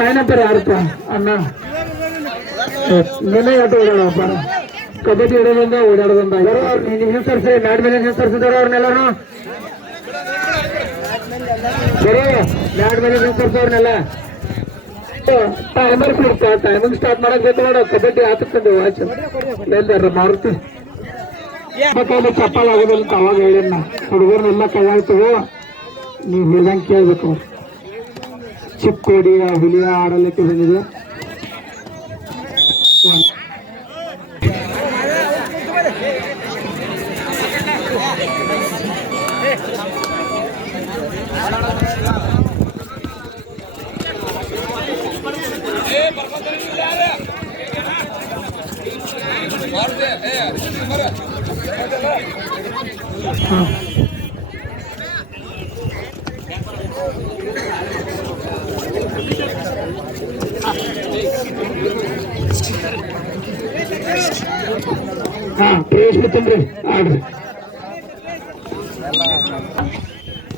Line ಅಂತಾರೆ ಯಾರಪ್ಪ ಅಣ್ಣ ನೆನೆ ಆಟ ಓಡಾಡಪ್ಪ ಕಬಡ್ಡಿ ಇಡೋದ್ರಿಂದ ಓಡಾಡೋದ್ರಿಂದ ನೀನು ಹೆಸರಿಸಿ ಮ್ಯಾಟ್ ಮೇಲೆ ಹೆಸರಿಸಿದಾರ ಅವ್ರನ್ನೆಲ್ಲರೂ ಬರೋ ಮ್ಯಾಟ್ ಮೇಲೆ ಹೆಸರಿಸೋರ್ನೆಲ್ಲ ಟೈಮರ್ ಕೊಡ್ತಾ ಟೈಮಿಂಗ್ ಸ್ಟಾರ್ಟ್ ಮಾಡಕ್ ಬೇಕು ನೋಡ ಕಬಡ್ಡಿ ಹಾಕಂಡು ವಾಚ್ ಎಲ್ಲಾರ ಮಾರುತಿ ಕೈಲಿ ಚಪ್ಪಲ್ ಆಗೋದಿಲ್ಲ ಅಂತ ಅವಾಗ ಹೇಳಿನ ಹುಡುಗರ್ನೆಲ್ಲ ಕೈಯಾಗ್ತವು ನೀವು ಹೇಳ್ದಂಗೆ ಕೇಳ್ಬೇಕು ಚಿಕ್ಕೋಡಿಯ ಹುಲಿಯ ಆಡಲಿಕ್ಕೆ ಬಂದಿದೆ ಪ್ರವೇಶ ಬಿತ್ತಂದ್ರಿ ಆಡ್ರಿ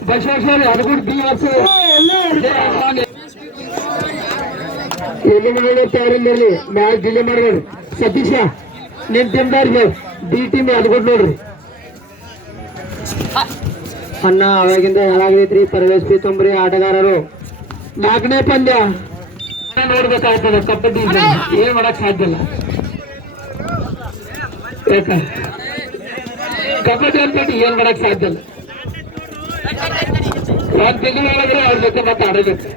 ಬಸವೇಶ್ವರಿ ಅದಕ್ಕೂ ಬಿ ಎಲ್ಲಿ ಮಾಡಿ ತಯಾರಿಲ್ಲಿ ಮ್ಯಾಚ್ ಡಿಲೇ ಮಾಡ್ಬೇಡ್ರಿ ಸತೀಶ ನಿಮ್ ಟೀಮ್ದಾರ್ಗೆ ಬಿ ಟೀಮ್ ಅದ್ಕೊಟ್ಟು ನೋಡ್ರಿ ಅಣ್ಣ ಅವಾಗಿಂದ ಹೇಳಾಗೈತ್ರಿ ಪ್ರವೇಶ ಬಿ ತುಂಬ್ರಿ ಆಟಗಾರರು 4ನೇ ಪಂದ್ಯ ನೋಡ್ಬೇಕಾಗ್ತದೆ ಕಬಡ್ಡಿ ಏನ್ ಮಾಡಕ್ ಸಾಧ್ಯ ಇಲ್ಲ ಯಾಕ ಕಬಡ್ಡಿ ಅಂತ ಏನ್ ಮಾಡಕ್ ಸಾಧ್ಯ ಇಲ್ಲ ಒಂದ್ ತಿಂಗಳೊಳಗೆ ಆಡ್ಬೇಕು ಮತ್ತೆ ಆಡಬೇಕು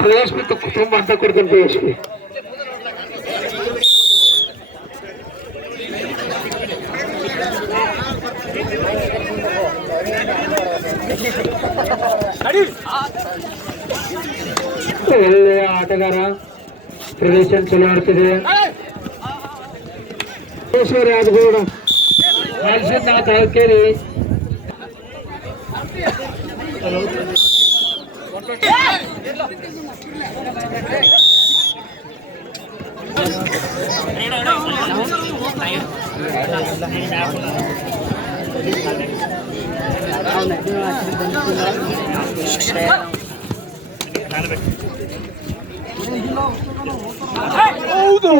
ಪ್ರವೇಶ ಬಿಟ್ಟು ತುಂಬ ಅಂತ ಕೊಡ್ತಾನೆ ಪ್ರವೇಶ ಒಳ್ಳೆಯ ಆಟಗಾರ ಪ್ರವೇಶ ಚಲೋ ಆಡ್ತಿದೆ ಯಾದಗೌಡ ಹರ್ಷನಾಥ್ ಹಳ್ಕೇರಿ ಹೌದು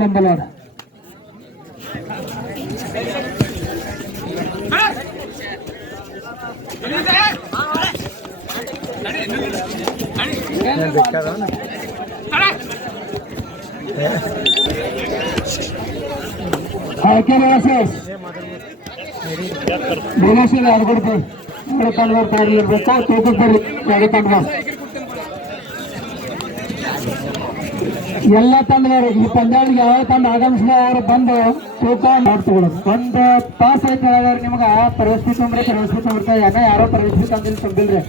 ಬೆಂಬಲ ಎಲ್ಲ ತಂಡದವರು ಈ ಪಂದ್ಯಾವಳಿಗೆ ಯಾವ ತಂಡ ಆಗಮಿಸಿದ ಅವರು ಬಂದು ತೂಕ ಮಾಡ್ತಗೊಳ್ಳೋದು ಒಂದು ಪಾಸ್ ಆಯ್ತು ಹೇಳಿದವ್ರು ನಿಮ್ಗೆ ಪ್ರವೇಶ ತುಂಬ್ರಿ ಏನ ಯಾರೋ ಪ್ರವೇಶ ತಂದಿಲ್ಲ ತುಂಬಿಲ್ರಿ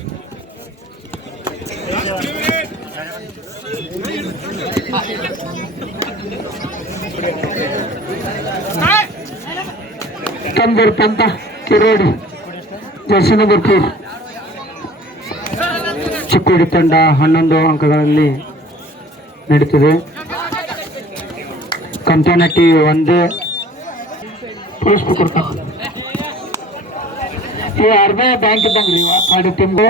ತಂದರ್ ಪಂತ ಕಿರೋಡಿ ಜರ್ಸಿ ನಂಬರ್ 4 ಚಿಕ್ಕೋಡಿ ತಂಡ 11 ಅಂಕಗಳಲ್ಲಿ ನಡೀತಿದೆ ಕಂಪನಟ್ಟಿ ಒಂದೇ ಕೊಡ್ತಾರೆ ಈ ಅರ್ಧ ಬ್ಯಾಂಕ್ ಇದ್ದಂಗ್ರಿ ಕಾಡಿ ತಿಂಬು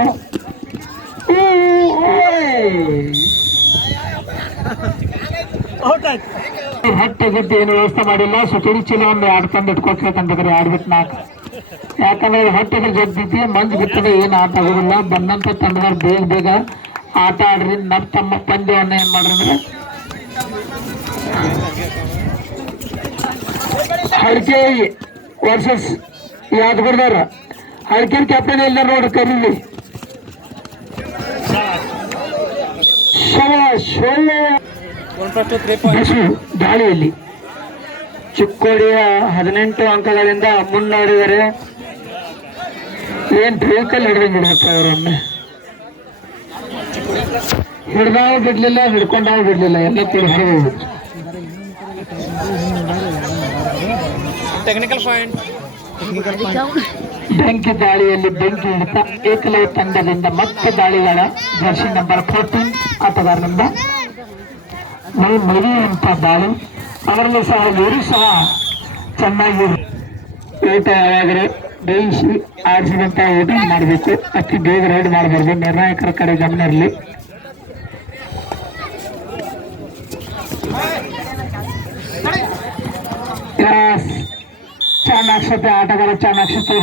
ಹಟ್ಟೆ ಗಟ್ಟಿ ಏನು ವ್ಯವಸ್ಥೆ ಮಾಡಿಲ್ಲ ಸುತೇರಿ ಚೀಲ ಒಂದು 2 ತಂದು ಇಟ್ಕೊಳ್ಬೇಕಂತಂದ್ರೆ 2 ಬಿಟ್ಟು 4 ಯಾಕಂದ್ರೆ ಹೊಟ್ಟೆಗೆ ಜಗ್ತೈತಿ ಮಂಜು ಬಿಟ್ಟರೆ ಏನು ಆಟ ಆಗೋದಿಲ್ಲ ಬಂದಂತ ತಂಡದವ್ರು ಬೇಗ ಆಟ ಆಡ್ರಿ ತಮ್ಮ ಪಂದ್ಯವನ್ನ ಏನ್ ಮಾಡ್ರಿ ಅಂದ್ರೆ ಹಳ್ಕೇರಿ ವರ್ಸಸ್ ಯಾದಗಿರಿದವ್ರ ಹಳ್ಕೇರಿ ಕ್ಯಾಪ್ಟನ್ ಇಲ್ಲ ನೋಡ್ರಿ ಕರೀಲಿ ಗಾಳಿಯಲ್ಲಿ ಚಿಕ್ಕೋಡಿಯ 18 ಅಂಕಗಳಿಂದ ಮುನ್ನಡೆದರೆ ಏನ್ ಡ್ರೇಕಲ್ಲಿ ಹಿಡಿದಂಗಿಡಪ್ಪ ಅವರೊಮ್ಮೆ ಹಿಡ್ದಾವ ಬಿಡ್ಲಿಲ್ಲ ಹಿಡ್ಕೊಂಡಾವ ಬಿಡ್ಲಿಲ್ಲ ಎಲ್ಲ ಹೊರಗೆ ಟೆಕ್ನಿಕಲ್ ಪಾಯಿಂಟ್ ಬೆಂಕಿ ದಾಳಿಯಲ್ಲಿ ಬೆಂಕಿ ಹಿಡಿತ ಏಕಲವ್ಯ ತಂಡದಿಂದ ಮತ್ತೆ ದಾಳಿಗಳ ಜರ್ಸಿ ನಂಬರ್ 14 ಆಟಗಾರನಿಂದ ಮರಿ ಅಂತ ದಾಳಿ ಅವರಲ್ಲಿ ಸಹ ಇವರು ಸಹ ಚೆನ್ನಾಗಿ ಊಟ ಯಾವಾಗಲೇ ಬೇಯಿಸಿ ಆಡಿಸಿದಂತ ಊಟ ಮಾಡಬೇಕು. ಅತಿ ಬೇಗ ರೈಡ್ ಮಾಡಬಾರ್ದು. ನಿರ್ಣಾಯಕರ ಕಡೆ ಗಮನ ಇರಲಿ. ಚಾಣಾಕ್ಷತೆ ಆಟಗಾರ ಚಾಣಾಕ್ಷತೆ